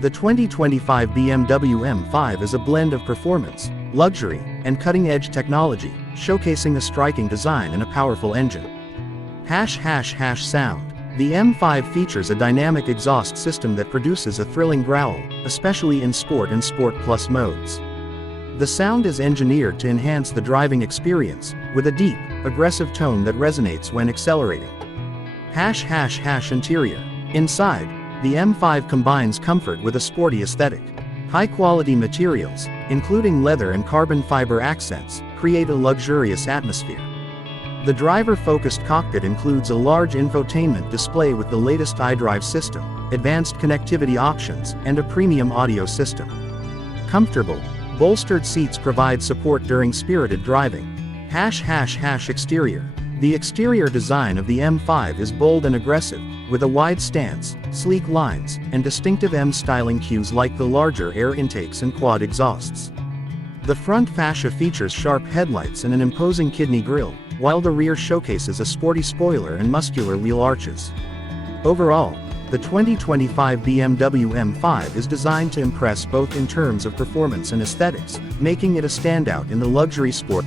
The 2025 BMW M5 is a blend of performance, luxury, and cutting-edge technology, showcasing a striking design and a powerful engine. Sound. The M5 features a dynamic exhaust system that produces a thrilling growl, especially in Sport and Sport Plus modes. The sound is engineered to enhance the driving experience, with a deep, aggressive tone that resonates when accelerating. Interior. Inside, the M5 combines comfort with a sporty aesthetic. High-quality materials, including leather and carbon fiber accents, create a luxurious atmosphere. The driver-focused cockpit includes a large infotainment display with the latest iDrive system, advanced connectivity options, and a premium audio system. Comfortable, bolstered seats provide support during spirited driving. Exterior. The exterior design of the M5 is bold and aggressive, with a wide stance, sleek lines, and distinctive M styling cues like the larger air intakes and quad exhausts. The front fascia features sharp headlights and an imposing kidney grille, while the rear showcases a sporty spoiler and muscular wheel arches. Overall, the 2025 BMW M5 is designed to impress both in terms of performance and aesthetics, making it a standout in the luxury sport.